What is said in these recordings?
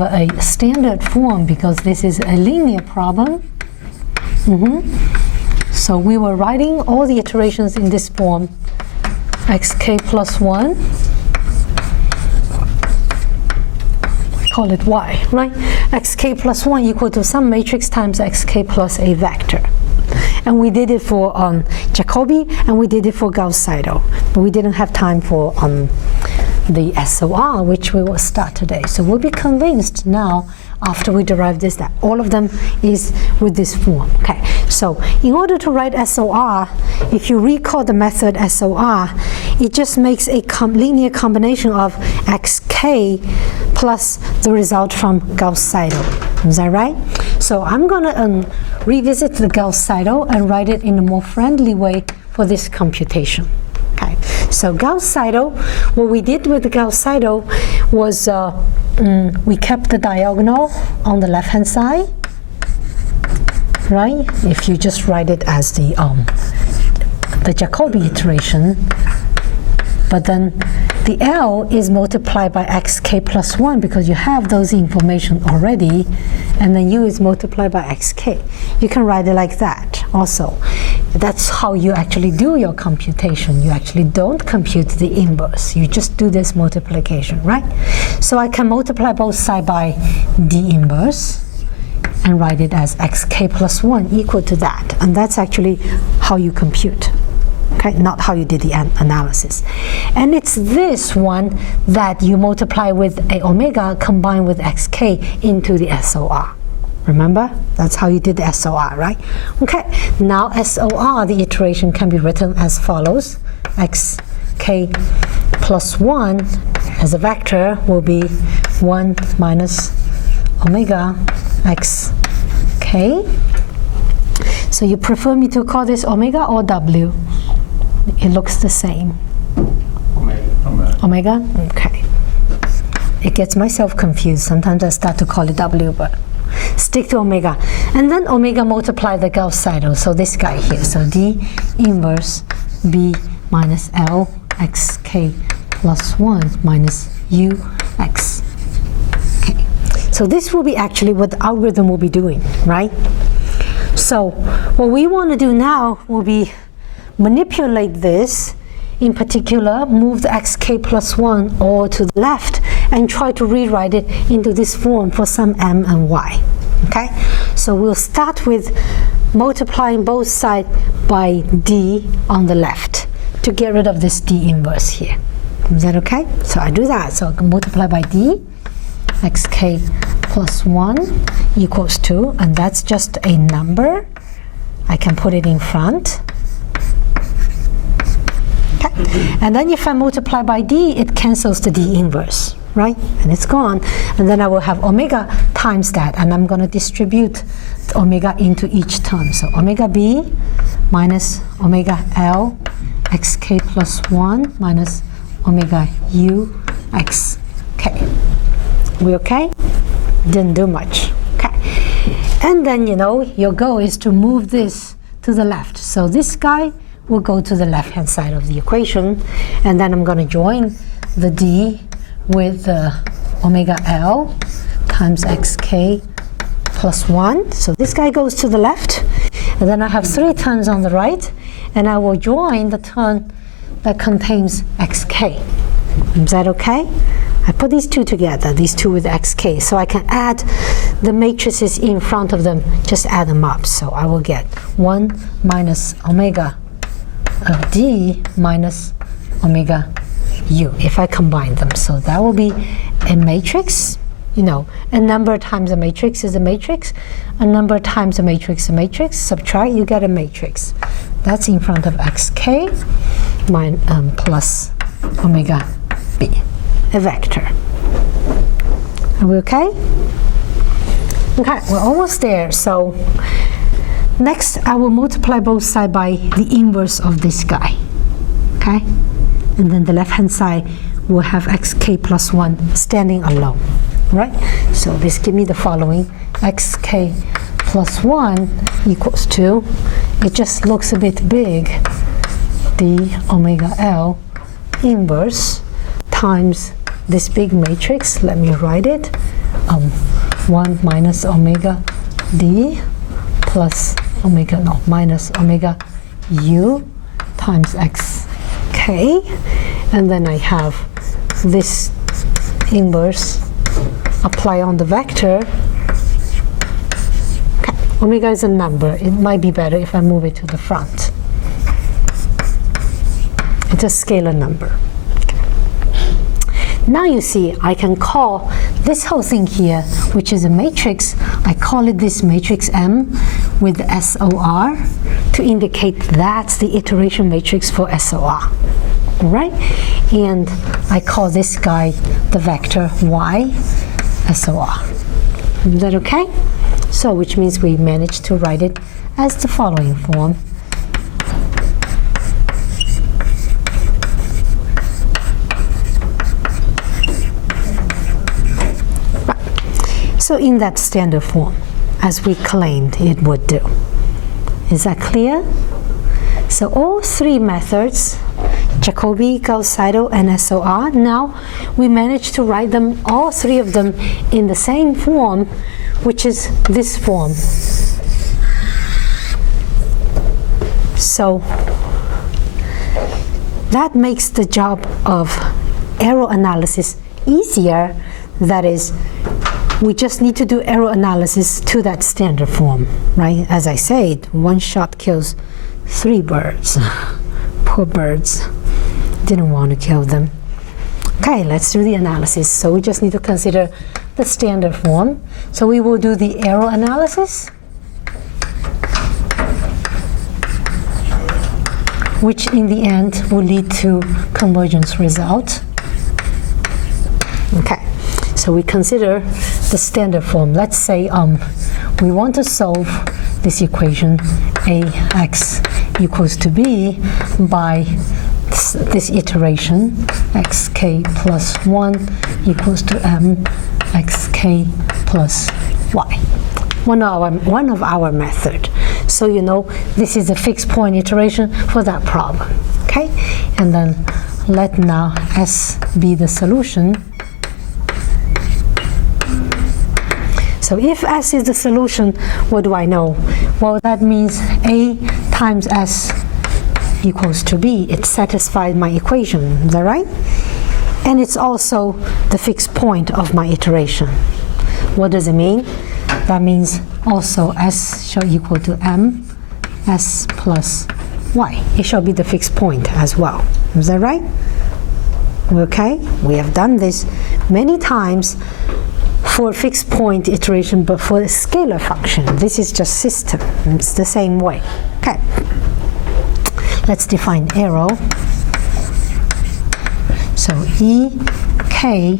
a standard form because this is a linear problem. So we were writing all the iterations in this form, xk plus 1. Call it y, right? Xk plus 1 equal to some matrix times xk plus a vector. And we did it for Jacobi, and we did it for Gauss-Seidel. But we didn't have time for the SOR, which we will start today. So we'll be convinced now, after we derive this, that all of them is with this form. Okay, so in order to write SOR, if you recall the method SOR, it just makes a linear combination of xk plus the result from Gauss-Seidel. Is that right? So I'm going to revisit the Gauss-Seidel and write it in a more friendly way for this computation. Okay, so Gauss-Seidel, what we did with the Gauss-Seidel was we kept the diagonal on the left-hand side, right? If you just write it as the Jacobi iteration, but then the L is multiplied by xk plus 1 because you have those information already, and then U is multiplied by xk. You can write it like that also. That's how you actually do your computation. You actually don't compute the inverse. You just do this multiplication, right? So I can multiply both sides by D inverse and write it as xk plus 1 equal to that. And that's actually how you compute. Okay, not how you did the analysis. And it's this one that you multiply with a omega combined with xk into the SOR. Remember? That's how you did the SOR, right? Okay, now SOR, the iteration can be written as follows. xk plus 1 as a vector will be 1 minus omega xk. So you prefer me to call this omega or w? It looks the same. Omega? Okay. It gets myself confused. Sometimes I start to call it w, but stick to omega. And then omega multiply the Gauss-Seidel, so this guy here. So D inverse B minus L xk plus 1 minus U x. Okay. So this will be actually what the algorithm will be doing, right? So what we want to do now will be manipulate this, in particular move the xk plus 1 all to the left and try to rewrite it into this form for some m and y. Okay, so we'll start with multiplying both sides by d on the left to get rid of this d inverse here. Is that okay? So I do that. So I can multiply by d, xk plus 1 equals 2, and that's just a number. I can put it in front. Okay. And then if I multiply by d, it cancels the d inverse, right? And it's gone. And then I will have omega times that, and I'm going to distribute the omega into each term. So omega b minus omega l xk plus 1 minus omega u xk. We okay? Didn't do much. Okay. And then, you know, your goal is to move this to the left. So this guy will go to the left-hand side of the equation, and then I'm going to join the d with omega l times xk plus 1. So this guy goes to the left, and then I have 3 terms on the right, and I will join the term that contains xk. Is that okay? I put these two together, these two with xk, so I can add the matrices in front of them, just add them up. So I will get 1 minus omega of d minus omega u if I combine them. So that will be a matrix. You know, a number times a matrix is a matrix. A number times a matrix is a matrix. Subtract, you get a matrix. That's in front of xk plus omega b, a vector. Are we okay? Okay, we're almost there. So next, I will multiply both sides by the inverse of this guy. Okay? And then the left-hand side will have xk plus 1 standing alone. Right? So this gives me the following. Xk plus 1 equals 2. It just looks a bit big. D omega L inverse times this big matrix. Let me write it. 1 minus omega d plus omega, no, minus omega u times xk. And then I have this inverse apply on the vector. Okay. Omega is a number. It might be better if I move it to the front. It's a scalar number. Okay. Now you see I can call this whole thing here, which is a matrix, I call it this matrix M with SOR to indicate that's the iteration matrix for SOR. Right? And I call this guy the vector Y SOR. Is that okay? So, which means we managed to write it as the following form. Right. So in that standard form, as we claimed it would do. Is that clear? So all three methods, Jacobi, Gauss-Seidel, and SOR, now we managed to write them, all three of them, in the same form, which is this form. So that makes the job of error analysis easier. That is, we just need to do error analysis to that standard form, right? As I said, one shot kills 3 birds. Poor birds. Didn't want to kill them. Okay, let's do the analysis. So we just need to consider the standard form. So we will do the error analysis, which in the end will lead to convergence result. Okay, so we consider the standard form. Let's say we want to solve this equation ax equals to b by this iteration xk plus 1 equals to m xk plus y. One of our method. So you know this is a fixed point iteration for that problem. Okay, and then let now S be the solution. So if S is the solution, what do I know? Well, that means A times S equals to B. It satisfied my equation. Is that right? And it's also the fixed point of my iteration. What does it mean? That means also S shall equal to M S plus Y. It shall be the fixed point as well. Is that right? Okay, we have done this many times for fixed point iteration, but for a scalar function. This is just system. It's the same way. Okay. Let's define arrow. So EK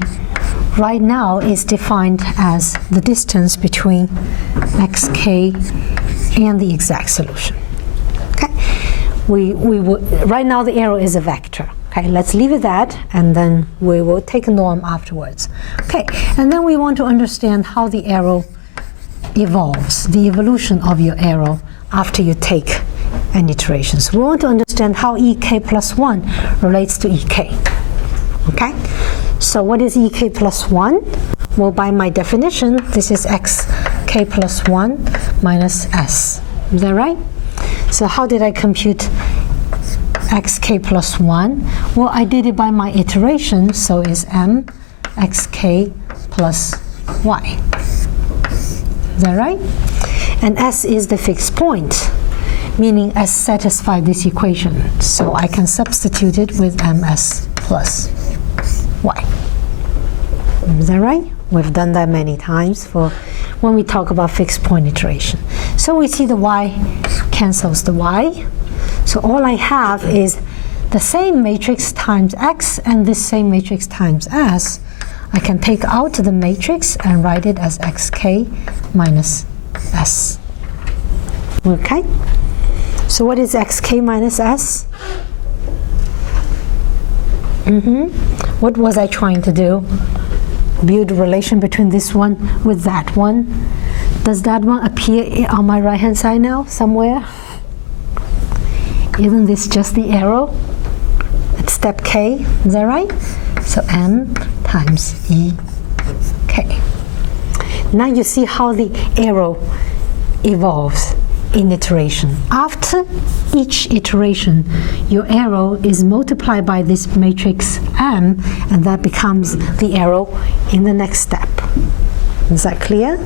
right now is defined as the distance between xk and the exact solution. Okay. Right now the arrow is a vector. Okay, let's leave it that, and then we will take a norm afterwards. Okay, and then we want to understand how the arrow evolves, the evolution of your arrow after you take an iteration. So we want to understand how EK plus 1 relates to EK. Okay, so what is EK plus 1? Well, by my definition, this is xk plus 1 minus S. Is that right? So how did I compute xk plus 1? Well, I did it by my iteration, so it's m xk plus y. Is that right? And S is the fixed point, meaning S satisfies this equation. So I can substitute it with ms plus y. Is that right? We've done that many times for when we talk about fixed point iteration. So we see the y cancels the y. So all I have is the same matrix times x and this same matrix times s. I can take out the matrix and write it as xk minus s. Okay? So what is xk minus s? What was I trying to do? Build a relation between this one with that one. Does that one appear on my right hand side now somewhere? Isn't this just the arrow at step k? Is that right? So m times e k. Now you see how the arrow evolves in iteration. After each iteration, your arrow is multiplied by this matrix M, and that becomes the arrow in the next step. Is that clear?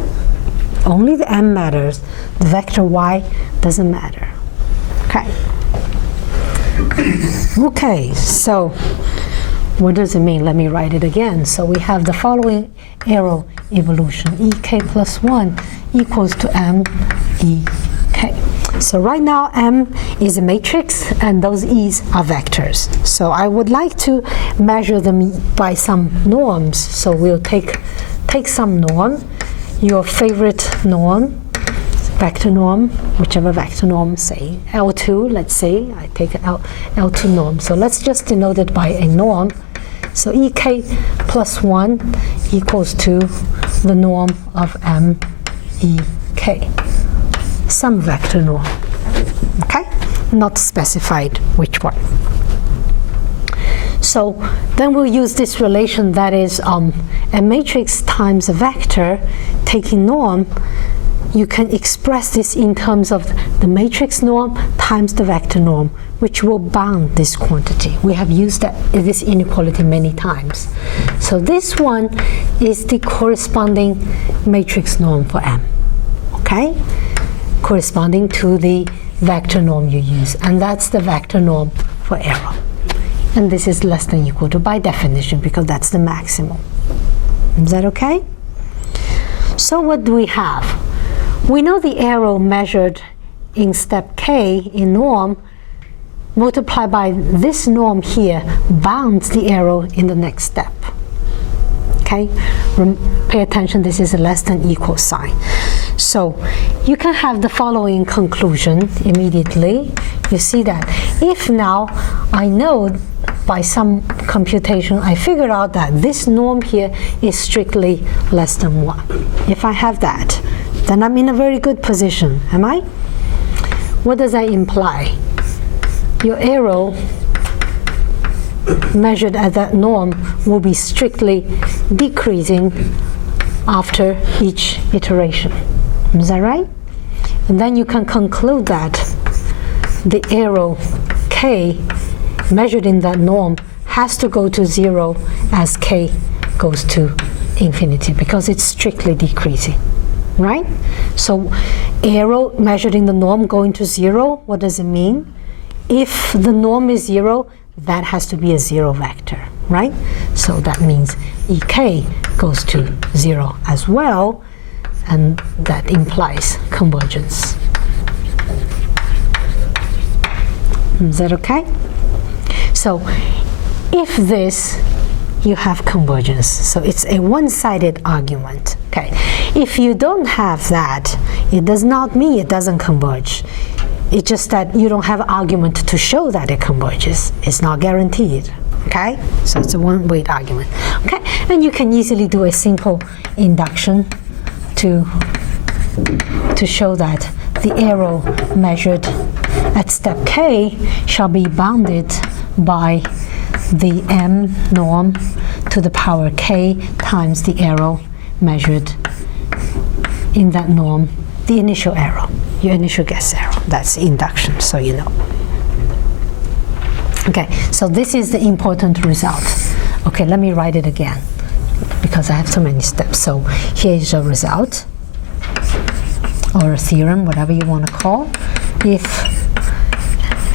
Only the M matters. The vector Y doesn't matter. Okay. Okay, so what does it mean? Let me write it again. So we have the following arrow evolution. EK plus 1 equals to MEK. So right now M is a matrix and those E's are vectors. So I would like to measure them by some norms. So we'll take some norm, your favorite norm, vector norm, whichever vector norm, say L2, let's say, I take an L2 norm. So let's just denote it by a norm. So EK plus 1 equals to the norm of MEK, some vector norm, okay? Not specified which one. So then we'll use this relation that is a matrix times a vector taking norm. You can express this in terms of the matrix norm times the vector norm, which will bound this quantity. We have used this inequality many times. So this one is the corresponding matrix norm for M, okay? Corresponding to the vector norm you use, and that's the vector norm for arrow. And this is less than equal to by definition because that's the maximum. Is that okay? So what do we have? We know the arrow measured in step K in norm multiplied by this norm here bounds the arrow in the next step. Okay? Pay attention, this is a less than equal sign. So you can have the following conclusion immediately. You see that if now I know by some computation I figured out that this norm here is strictly less than 1. If I have that, then I'm in a very good position, am I? What does that imply? Your arrow measured at that norm will be strictly decreasing after each iteration. Is that right? And then you can conclude that the arrow K measured in that norm has to go to 0 as K goes to infinity because it's strictly decreasing, right? So arrow measured in the norm going to 0, what does it mean? If the norm is 0, that has to be a 0 vector, right? So that means EK goes to 0 as well, and that implies convergence. Is that okay? So if this, you have convergence. So it's a one-sided argument, okay? If you don't have that, it does not mean it doesn't converge. It's just that you don't have argument to show that it converges. It's not guaranteed, okay? So it's a one-way argument, okay? And you can easily do a simple induction to show that the arrow measured at step K shall be bounded by the M norm to the power K times the arrow measured in that norm, the initial arrow, your initial guess arrow. That's induction, so you know. Okay, so this is the important result. Okay, let me write it again because I have so many steps. So here is your result, or a theorem, whatever you want to call. If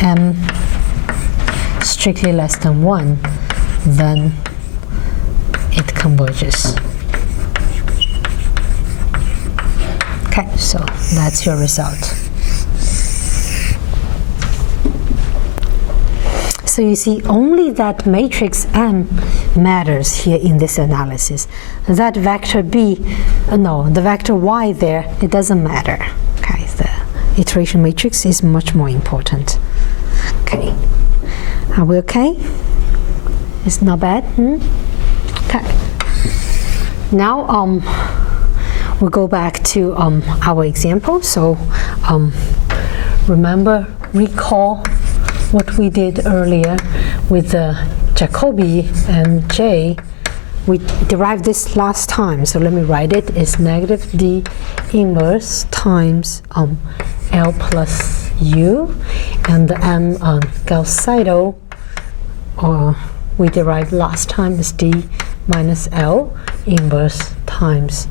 M strictly less than 1, then it converges. Okay, so that's your result. So you see, only that matrix M matters here in this analysis. That vector B, the vector Y there, it doesn't matter. Okay, the iteration matrix is much more important. Okay, are we okay? It's not bad. Okay. Now we'll go back to our example. So recall what we did earlier with the Jacobi and J we derived this last time, so let me write it. It's negative D inverse times L plus U, and the M Gauss-Seidel, we derived last time, is D minus L inverse times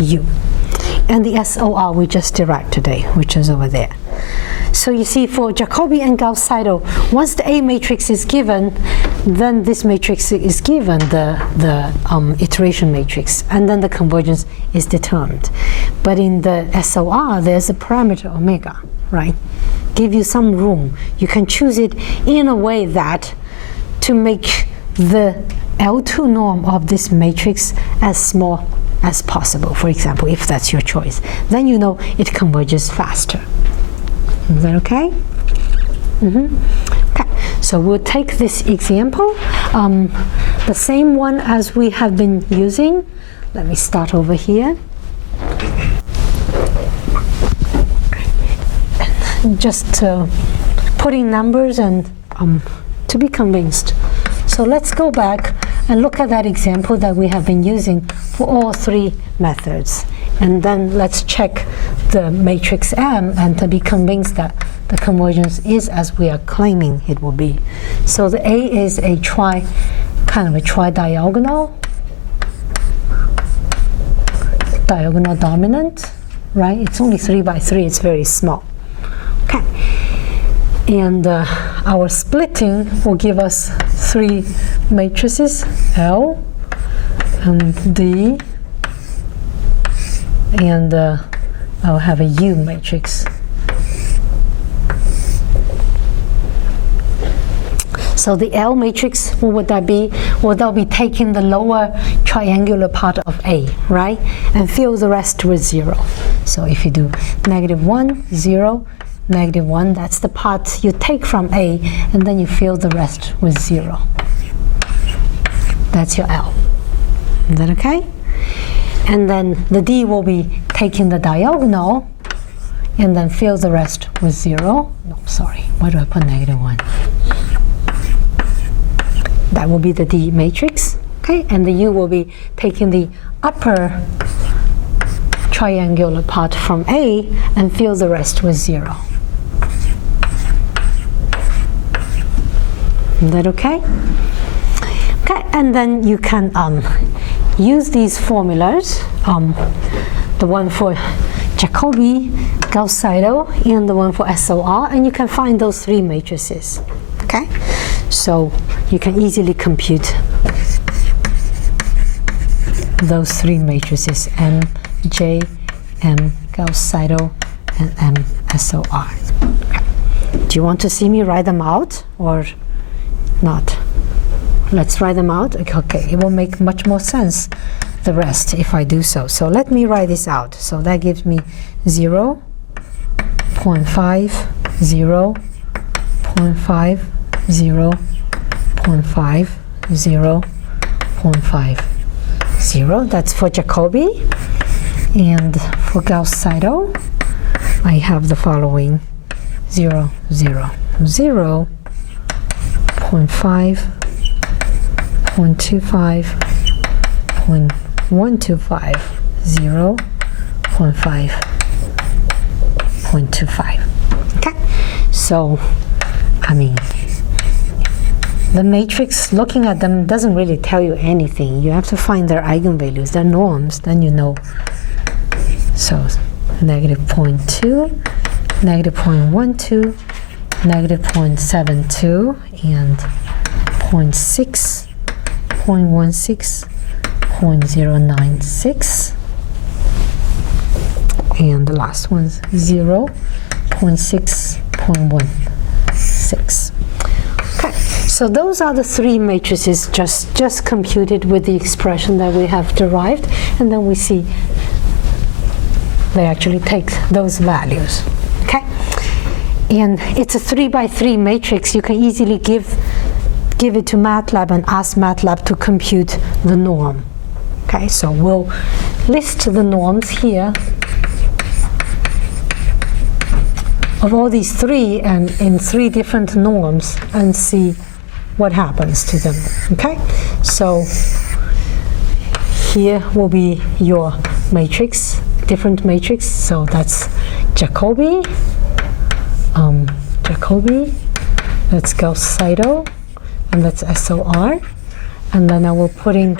U. And the SOR we just derived today, which is over there. So you see, for Jacobi and Gauss-Seidel, once the A matrix is given, then this matrix is given, the iteration matrix, and then the convergence is determined. But in the SOR, there's a parameter omega, right? Give you some room. You can choose it in a way that to make the L2 norm of this matrix as small as possible, for example, if that's your choice. Then you know it converges faster. Is that okay? Okay, so we'll take this example, the same one as we have been using. Let me start over here. And just putting numbers and to be convinced. So let's go back and look at that example that we have been using for all three methods. And then let's check the matrix M and to be convinced that the convergence is as we are claiming it will be. So the A is a kind of a tri-diagonal, diagonal dominant, right? It's only 3 by 3, it's very small. Okay. And our splitting will give us three matrices, L and D, and I'll have a U matrix. So the L matrix, what would that be? Well, they'll be taking the lower triangular part of A, right? And fill the rest with 0. So if you do -1, 0, -1, that's the part you take from A, and then you fill the rest with 0. That's your L. Is that okay? And then the D will be taking the diagonal and then fill the rest with 0. No, sorry, why do I put -1? That will be the D matrix, okay? And the U will be taking the upper triangular part from A and fill the rest with 0. Is that okay? Okay, and then you can use these formulas, the one for Jacobi, Gauss-Seidel, and the one for SOR, and you can find those three matrices, okay? So you can easily compute those three matrices, M, J, M, Gauss-Seidel, and M, SOR. Okay. Do you want to see me write them out or not? Let's write them out. Okay, it will make much more sense, the rest, if I do so. So let me write this out. So that gives me 0, 0.5, 0, 0.5, 0, 0.5, 0, 0.5, 0. That's for Jacobi. And for Gauss-Seidel, I have the following: 0, 0, 0, 0.5, 0.25, 0.125, 0, 0.5, 0.25. Okay, so I mean, the matrix, looking at them doesn't really tell you anything. You have to find their eigenvalues, their norms, then you know. So -0.2, -0.12, -0.72, and 0.6, 0.16, 0.096, and the last one's 0.6, 0.16. Okay, so those are the three matrices just computed with the expression that we have derived, and then we see they actually take those values. Okay, and it's a 3 by 3 matrix. You can easily give it to MATLAB and ask MATLAB to compute the norm. Okay, so we'll list the norms here of all these three and in 3 different norms and see what happens to them, okay? So here will be your matrix, different matrix. So that's Jacobi, that's Gauss-Seidel, and that's SOR. And then I will put in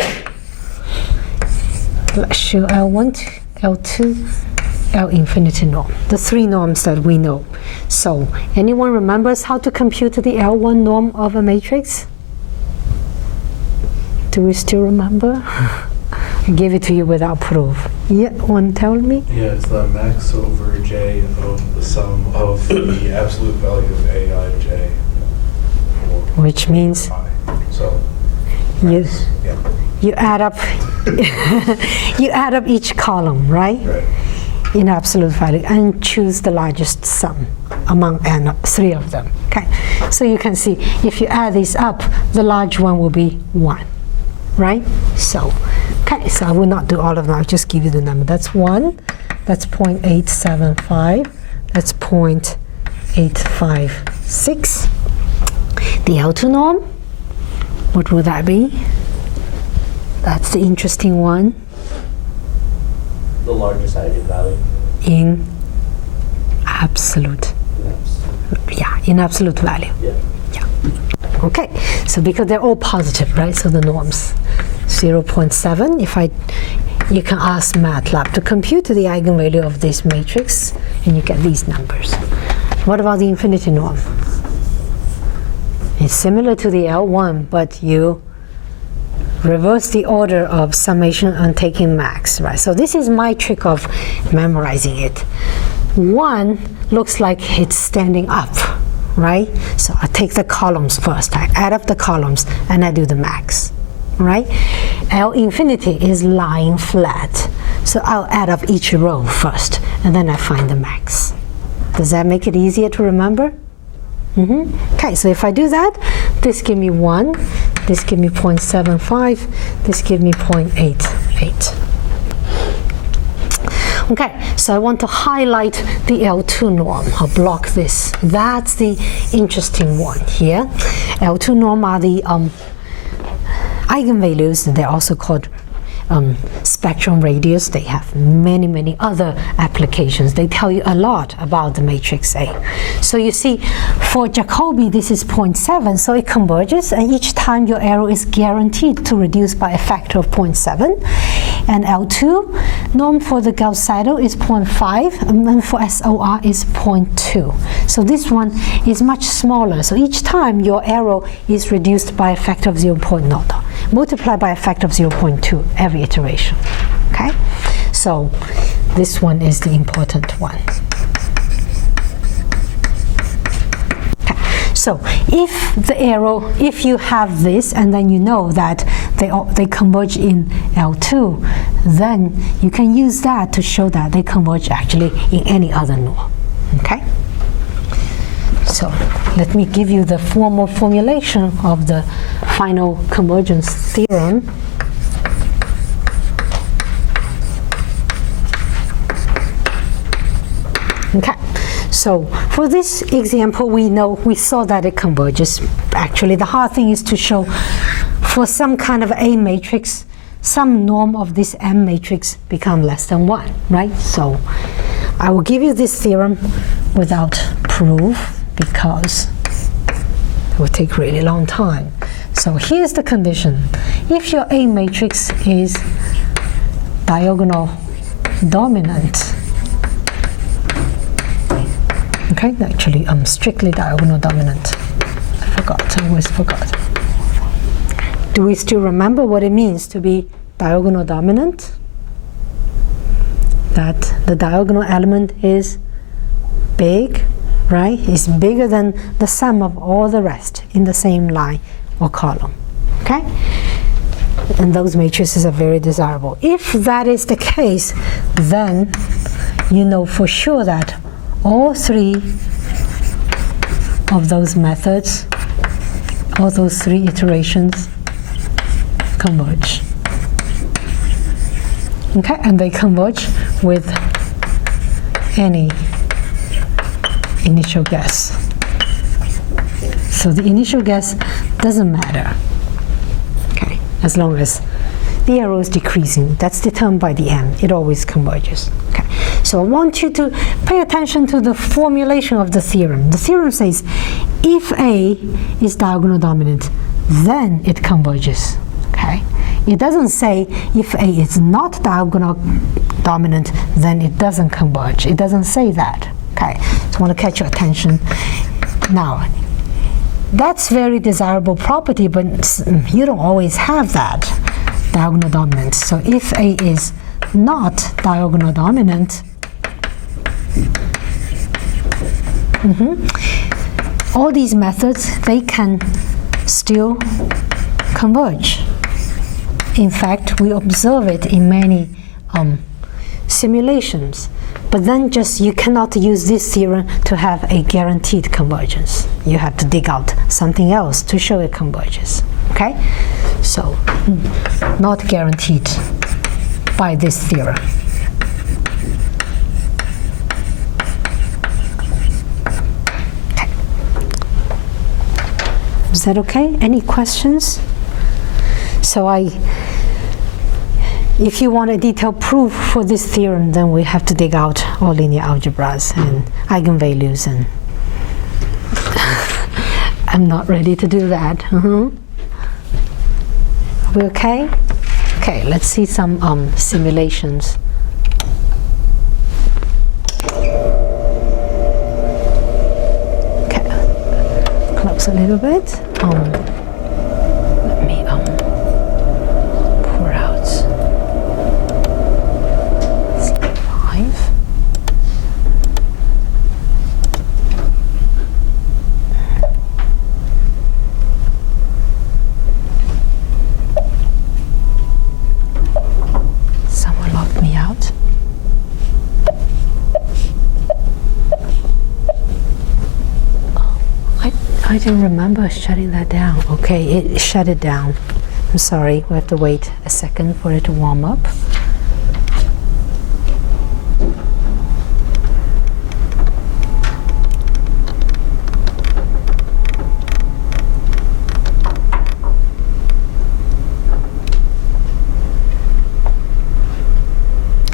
L1, L2, L infinity norm, the three norms that we know. So anyone remembers how to compute the L1 norm of a matrix? Do we still remember? I gave it to you without proof. Yeah, one tell me? Yeah, it's the max over J of the sum of the absolute value of AI of J. Which means So you add up you add up each column, right? Right. In absolute value and choose the largest sum among three of them. Okay, so you can see if you add these up, the large one will be 1, right? So, okay, so I will not do all of them. I'll just give you the number. That's 1. That's 0.875. That's 0.856. The L2 norm, what would that be? That's the interesting one. The largest eigenvalue. In absolute. Yeah, in absolute value. Yeah. Yeah. Okay, so because they're all positive, right? So the norms, 0.7. You can ask MATLAB to compute the eigenvalue of this matrix, and you get these numbers. What about the infinity norm? It's similar to the L1, but you reverse the order of summation and taking max, right? So this is my trick of memorizing it. 1 looks like it's standing up, right? So I take the columns first. I add up the columns and I do the max, right? L infinity is lying flat. So I'll add up each row first and then I find the max. Does that make it easier to remember? Okay, so if I do that, this give me 1, this give me 0.75, this give me 0.88. Okay, so I want to highlight the L2 norm. I'll block this. That's the interesting one here. L2 norm are the eigenvalues, and they're also called spectrum radius. They have many, many other applications. They tell you a lot about the matrix A. So you see, for Jacobi, this is 0.7, so it converges, and each time your arrow is guaranteed to reduce by a factor of 0.7. And L2 norm for the Gauss-Seidel is 0.5, and then for SOR is 0.2. So this one is much smaller. So each time your arrow is reduced by a factor of 0.0. Multiply by a factor of 0.2 every iteration. Okay, so this one is the important one. Okay. So if you have this and then you know that they converge in L2, then you can use that to show that they converge actually in any other norm. Okay. So let me give you the formal formulation of the final convergence theorem. Okay, so for this example, we saw that it converges. Actually, the hard thing is to show for some kind of A matrix, some norm of this M matrix become less than 1, right? So I will give you this theorem without proof, because it will take really long time. So here's the condition. If your A matrix is diagonal dominant, okay, actually strictly diagonal dominant. I always forgot. Do we still remember what it means to be diagonal dominant? That the diagonal element is big, right? It's bigger than the sum of all the rest in the same line or column, okay? And those matrices are very desirable. If that is the case, then you know for sure that all 3 of those methods, all those 3 iterations converge. Okay, and they converge with any initial guess. So the initial guess doesn't matter, okay, as long as the error is decreasing. That's determined by the m. It always converges. Okay. So I want you to pay attention to the formulation of the theorem. The theorem says if A is diagonal dominant, then it converges. Okay. It doesn't say if A is not diagonal dominant, then it doesn't converge. It doesn't say that. Okay. So I want to catch your attention. Now, that's very desirable property, but you don't always have that diagonal dominant. So if A is not diagonal dominant, all these methods, they can still converge. In fact, we observe it in many simulations. But then just you cannot use this theorem to have a guaranteed convergence. You have to dig out something else to show it converges. Okay? So, not guaranteed by this theorem. Okay. Is that okay? Any questions? So if you want a detailed proof for this theorem, then we have to dig out all linear algebras and eigenvalues, and I'm not ready to do that. Are we okay? Okay, let's see some simulations. Okay, close a little bit. Let me pour out. Slide 5. Someone locked me out. I didn't remember shutting that down. Okay, it shut it down. I'm sorry, we have to wait a second for it to warm up.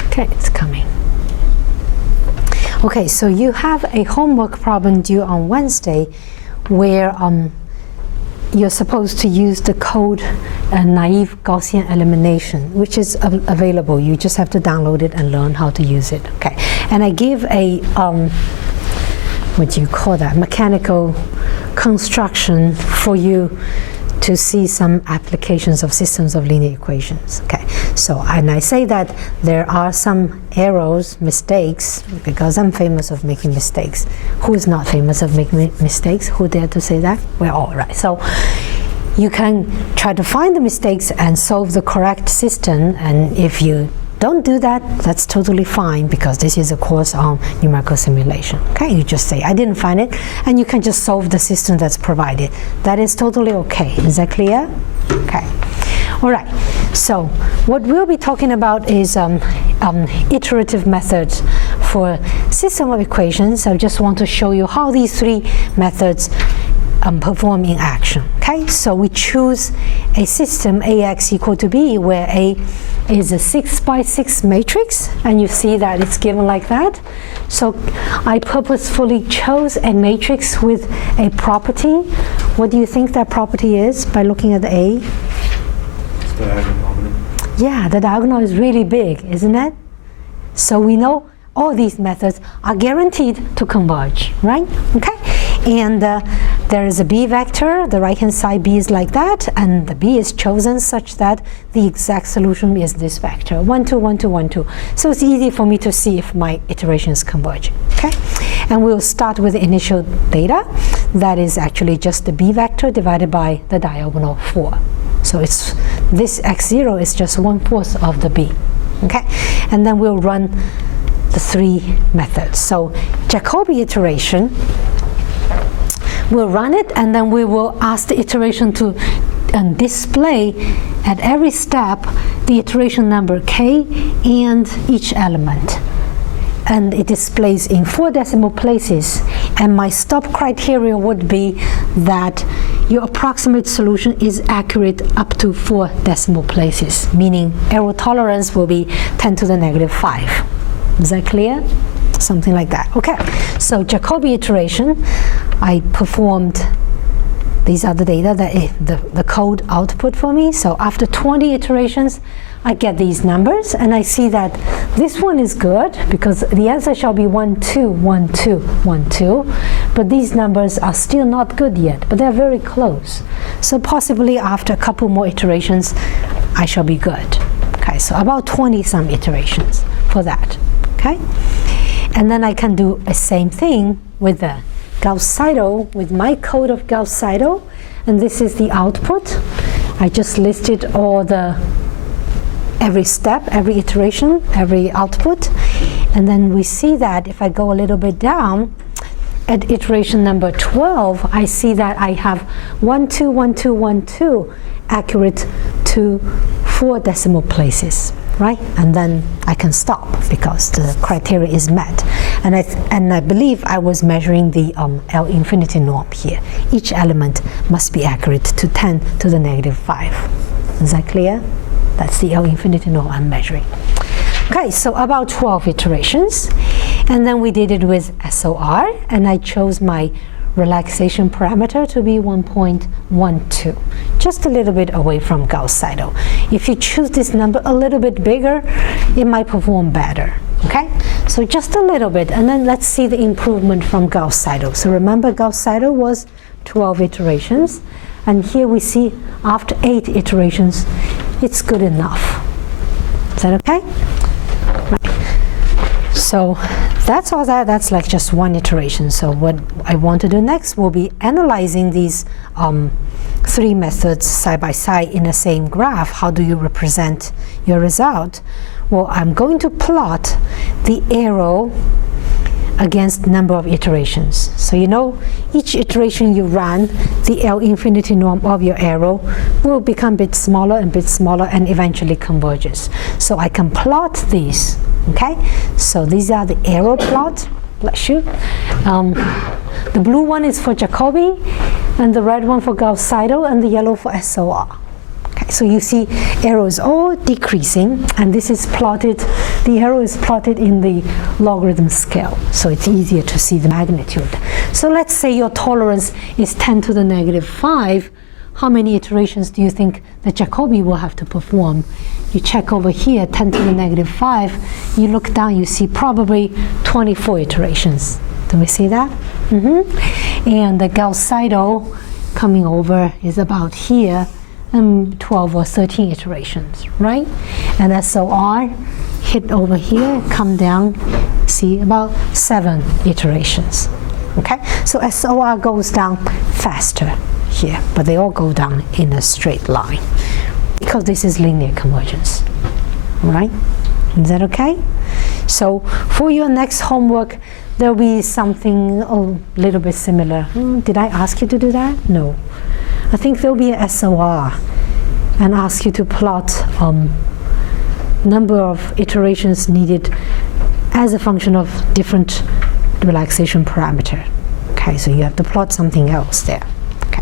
Okay, it's coming. Okay, so you have a homework problem due on Wednesday where you're supposed to use the code naive Gaussian elimination, which is available. You just have to download it and learn how to use it. Okay, and I give a what do you call that, mechanical construction for you to see some applications of systems of linear equations. Okay, so and I say that there are some errors, mistakes, because I'm famous of making mistakes. Who is not famous of making mistakes? Who dare to say that? We're all right. So you can try to find the mistakes and solve the correct system, and if you don't do that, that's totally fine, because this is a course on numerical simulation. Okay, you just say, I didn't find it, and you can just solve the system that's provided. That is totally okay. Is that clear? Okay. All right. So what we'll be talking about is iterative methods for system of equations. I just want to show you how these three methods perform in action. Okay, so we choose a system AX equal to B, where A is a 6x6 matrix, and you see that it's given like that. So I purposefully chose a matrix with a property. What do you think that property is by looking at the A? It's diagonal dominant. Yeah, the diagonal is really big, isn't it? So we know all these methods are guaranteed to converge, right? Okay, and there is a B vector, the right hand side B is like that, and the B is chosen such that the exact solution is this vector, 1, 2, 1, 2, 1, 2. So it's easy for me to see if my iterations converge, okay? And we'll start with the initial data. That is actually just the B vector divided by the diagonal 4. So it's this x0 is just 1/4 of the B, okay? And then we'll run the three methods. So Jacobi iteration, we'll run it, and then we will ask the iteration to display at every step the iteration number k and each element. and it displays in 4 decimal places, and my stop criteria would be that your approximate solution is accurate up to 4 decimal places, meaning error tolerance will be 10 to the negative 5. Is that clear? Something like that. Okay, so Jacobi iteration, I performed, these are the data, the code output for me. So after 20 iterations, I get these numbers, and I see that this one is good because the answer shall be 1, 2, 1, 2, 1, 2. But these numbers are still not good yet, but they're very close. So possibly after a couple more iterations, I shall be good. Okay, so about 20 some iterations for that. Okay, and then I can do the same thing with the Gauss-Seidel, with my code of Gauss-Seidel, and this is the output. I just listed all the every step, every iteration, every output, and then we see that if I go a little bit down at iteration number 12, I see that I have 1, 2, 1, 2, 1, 2 accurate to 4 decimal places, right? And then I can stop because the criteria is met. And I believe I was measuring the L infinity norm here. Each element must be accurate to 10 to the negative 5. Is that clear? That's the L infinity norm I'm measuring. Okay, so about 12 iterations. And then we did it with SOR, and I chose my relaxation parameter to be 1.12, just a little bit away from Gauss-Seidel. If you choose this number a little bit bigger, it might perform better. Okay, so just a little bit, and then let's see the improvement from Gauss-Seidel. So remember, Gauss-Seidel was 12 iterations, and here we see after 8 iterations, it's good enough. Is that okay? Right. So that's all that. That's like just one iteration. So what I want to do next will be analyzing these 3 methods side by side in the same graph. How do you represent your result? Well, I'm going to plot the arrow against number of iterations. So you know, each iteration you run, the L infinity norm of your arrow will become a bit smaller and eventually converges. So I can plot these, okay? So these are the arrow plot, bless you. The blue one is for Jacobi, and the red one for Gauss-Seidel, and the yellow for SOR. Okay, so you see arrows all decreasing, and this is plotted, the arrow is plotted in the logarithm scale, so it's easier to see the magnitude. So let's say your tolerance is 10 to the negative 5. How many iterations do you think the Jacobi will have to perform? You check over here, 10 to the negative 5. You look down, you see probably 24 iterations. Do we see that? And the Gauss-Seidel coming over is about here, 12 or 13 iterations, right? And SOR hit over here, come down, see about 7 iterations. Okay, so SOR goes down faster here, but they all go down in a straight line because this is linear convergence, right? Is that okay? So for your next homework, there'll be something a little bit similar. Did I ask you to do that? No. I think there'll be a SOR and ask you to plot number of iterations needed as a function of different relaxation parameter. Okay, so you have to plot something else there. Okay.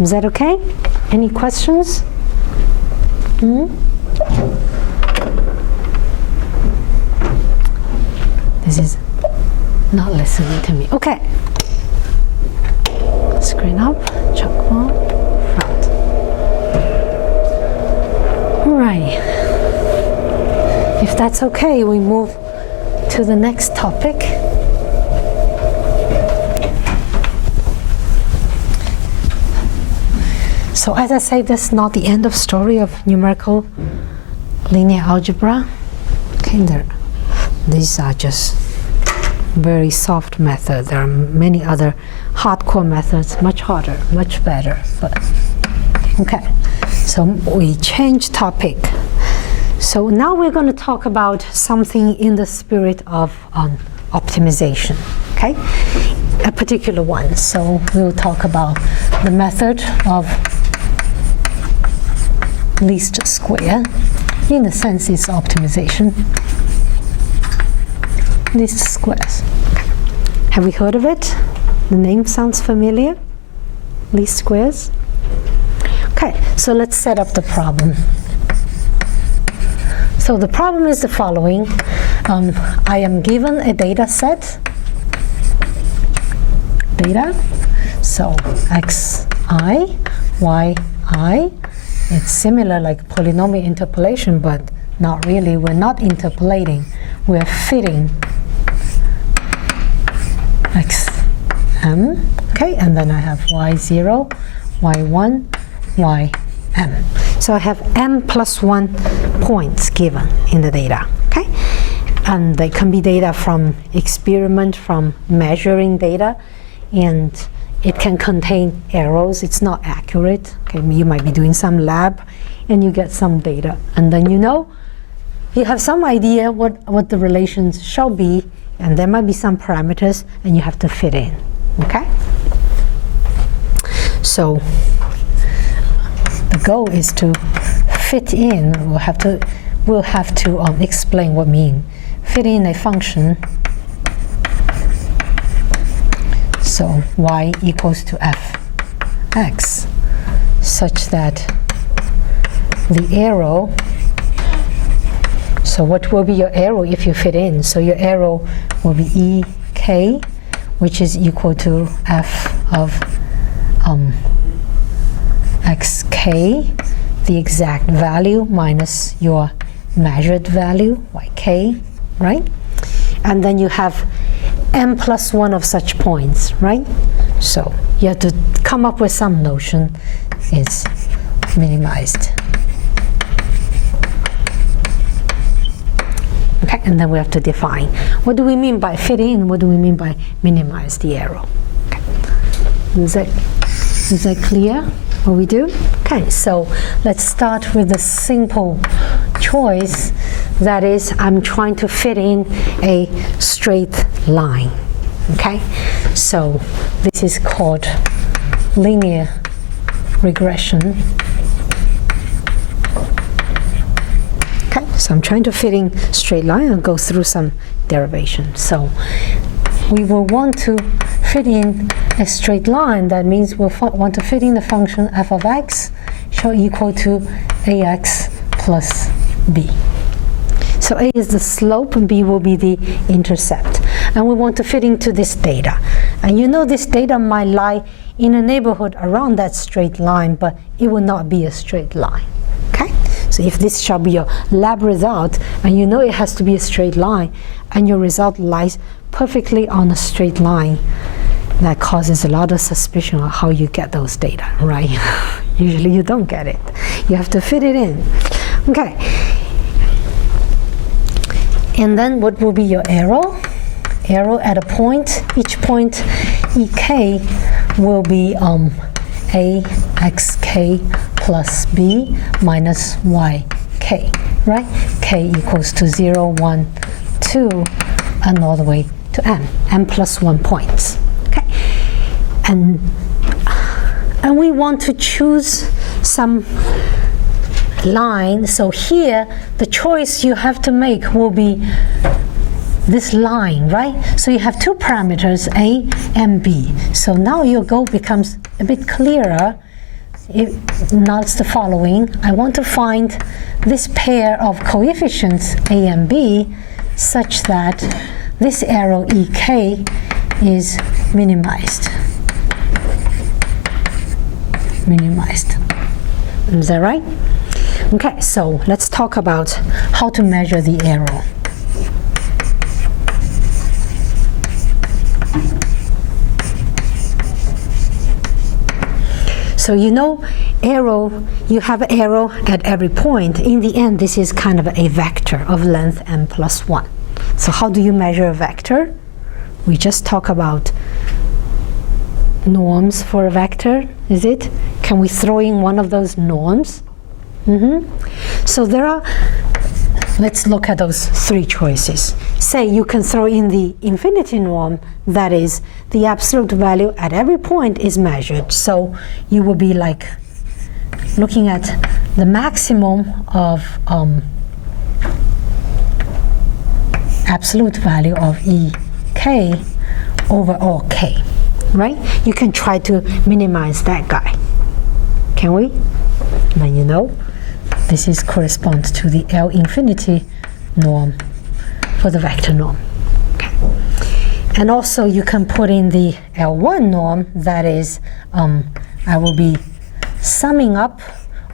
Is that okay? Any questions? This is not listening to me. Okay. Screen up, chalkboard, front. All right. If that's okay, we move to the next topic. So as I say, this is not the end of story of numerical linear algebra. Okay, these are just very soft methods. There are many other hardcore methods, much harder, much better. But okay, so we change topic. So now we're going to talk about something in the spirit of optimization. Okay, a particular one. So we'll talk about the method of least square. In a sense, it's optimization. least squares. Okay. Have we heard of it? The name sounds familiar? Least squares? Okay, so let's set up the problem. So the problem is the following. I am given a data set, so xi, yi. It's similar like polynomial interpolation, but not really. We're not interpolating. We're fitting xm, okay, and then I have y0, y1, ym. So I have m plus 1 points given in the data, okay? And they can be data from experiment, from measuring data, and it can contain errors. It's not accurate. Okay, you might be doing some lab and you get some data, and then you have some idea what the relations shall be, and there might be some parameters and you have to fit in, okay? So the goal is to fit in. We'll have to explain what mean. Fit in a function. So y equals to fx, such that the arrow. So what will be your arrow if you fit in? So your arrow will be ek, which is equal to f of xk, the exact value, minus your measured value, yk, right? And then you have m plus 1 of such points, right? So you have to come up with some notion. It's minimized. Okay, and then we have to define. What do we mean by fit in? What do we mean by minimize the arrow? Okay. Is that clear what we do? Okay, so let's start with a simple choice. That is, I'm trying to fit in a straight line. Okay, so this is called linear regression. So I'm trying to fit in straight line and go through some derivation. So we will want to fit in a straight line. That means we'll want to fit in the function f of x shall equal to ax plus b. So a is the slope and b will be the intercept. And we want to fit into this data. And you know this data might lie in a neighborhood around that straight line, but it will not be a straight line. Okay? So if this shall be your lab result, and you know it has to be a straight line, and your result lies perfectly on a straight line, that causes a lot of suspicion of how you get those data, right? Usually you don't get it. You have to fit it in. Okay. And then what will be your arrow? Arrow at a point. Each point ek will be axk plus b minus yk, right? K equals to 0, 1, 2, and all the way to m plus 1 points. Okay, and we want to choose some line. So here, the choice you have to make will be this line, right? So you have two parameters, a and b. So now your goal becomes a bit clearer. Now it's the following. I want to find this pair of coefficients a and b such that this arrow ek is minimized. Is that right? Okay, so let's talk about how to measure the arrow. So you know arrow, you have an arrow at every point. In the end, this is kind of a vector of length m plus 1. So how do you measure a vector? We just talk about norms for a vector, is it? Can we throw in one of those norms? So there are, let's look at those three choices. Say you can throw in the infinity norm, that is, the absolute value at every point is measured. So you will be like looking at the maximum of absolute value of ek over all k, right? You can try to minimize that guy. Can we? Then you know this is corresponds to the L infinity norm for the vector norm. Okay. And also you can put in the L1 norm, that is, I will be summing up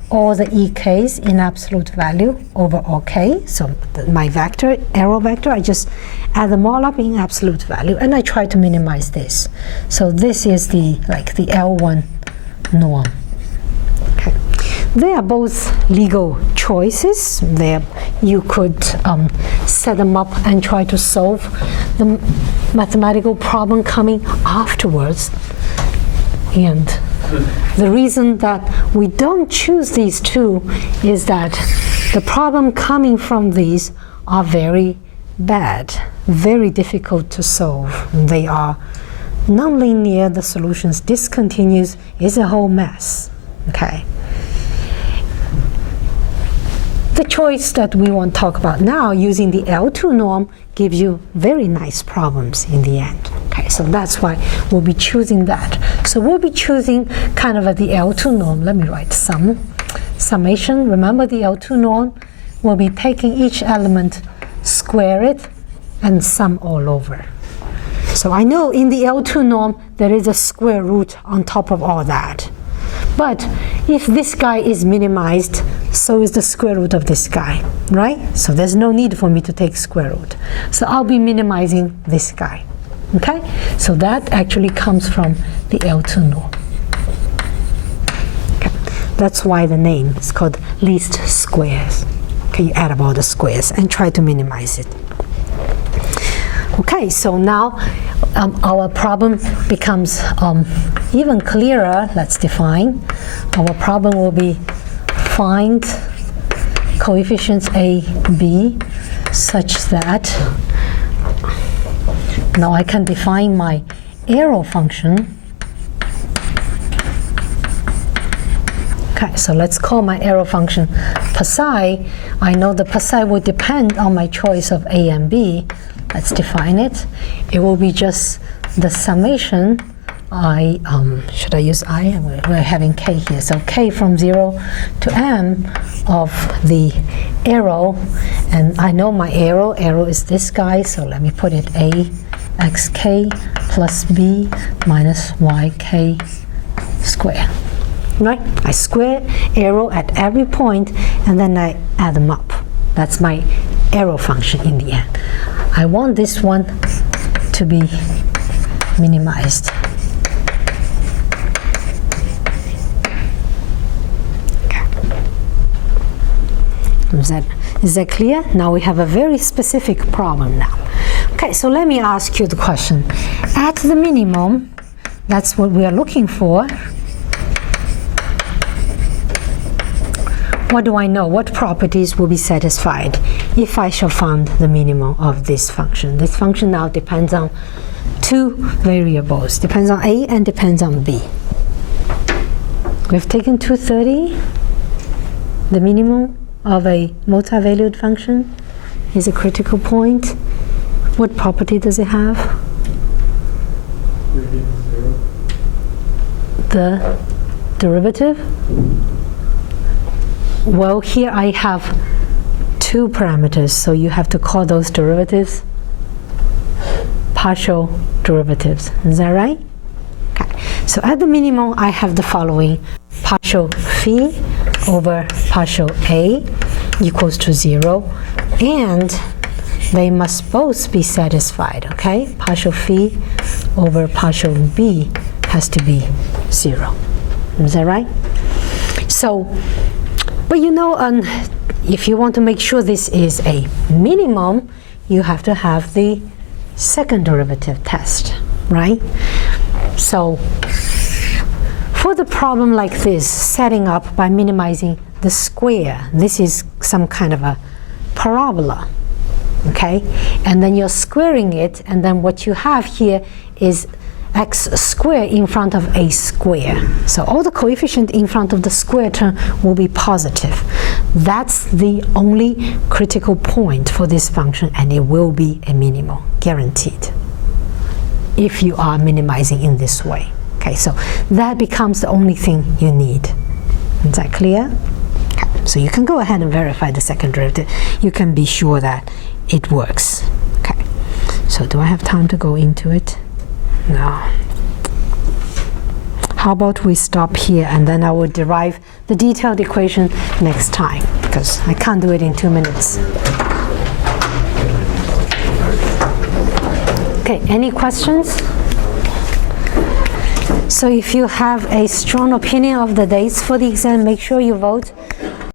all the EKs in absolute value over all k. So my vector, arrow vector, I just add them all up in absolute value, and I try to minimize this. So this is the L1 norm. Okay. They are both legal choices. You could set them up and try to solve the mathematical problem coming afterwards. And the reason that we don't choose these two is that the problem coming from these are very bad, very difficult to solve. They are nonlinear, the solution's discontinuous, is a whole mess. Okay. The choice that we want to talk about now, using the L2 norm, gives you very nice problems in the end. Okay, so that's why we'll be choosing that. So we'll be choosing kind of the L2 norm. Let me write summation. Remember the L2 norm? We'll be taking each element, square it, and sum all over. So I know in the L2 norm there is a square root on top of all that. But if this guy is minimized, so is the square root of this guy, right? So there's no need for me to take square root. So I'll be minimizing this guy, okay? So that actually comes from the L2 norm. Okay. That's why the name is called least squares. Okay, you add up all the squares and try to minimize it. Okay, so now our problem becomes even clearer. Let's define. Our problem will be find coefficients A, B such that now I can define my arrow function. Okay, so let's call my arrow function psi. I know the psi will depend on my choice of A and B. Let's define it. It will be just the summation. Should I use I? We're having k here. So k from 0 to m of the arrow. And I know my arrow is this guy. So let me put it A xk plus b minus yk square. Right? I square arrow at every point, and then I add them up. That's my arrow function in the end. I want this one to be minimized. Okay. Is that clear? Now we have a very specific problem now. Okay, so let me ask you the question. At the minimum, that's what we are looking for. What do I know? What properties will be satisfied if I shall find the minimum of this function? This function now depends on two variables. Depends on A and depends on B. We've taken 230. The minimum of a multi-valued function is a critical point. What property does it have? The derivative? Well, here I have two parameters, so you have to call those derivatives partial derivatives. Is that right? Okay. So at the minimum, I have the following. Partial phi over partial A equals to 0, and they must both be satisfied, okay? Partial phi over partial B has to be 0. Is that right? So, but you know, if you want to make sure this is a minimum, you have to have the second derivative test, right? So for the problem like this, setting up by minimizing the square, this is some kind of a parabola, okay? And then you're squaring it, and then what you have here is x squared in front of a square. So all the coefficient in front of the square term will be positive. That's the only critical point for this function, and it will be a minimal, guaranteed, if you are minimizing in this way. Okay, so that becomes the only thing you need. Is that clear? Okay, so you can go ahead and verify the second derivative. You can be sure that it works. Okay, so do I have time to go into it? No. How about we stop here, and then I will derive the detailed equation next time, because I can't do it in 2 minutes. Okay, any questions? So if you have a strong opinion of the dates for the exam, make sure you vote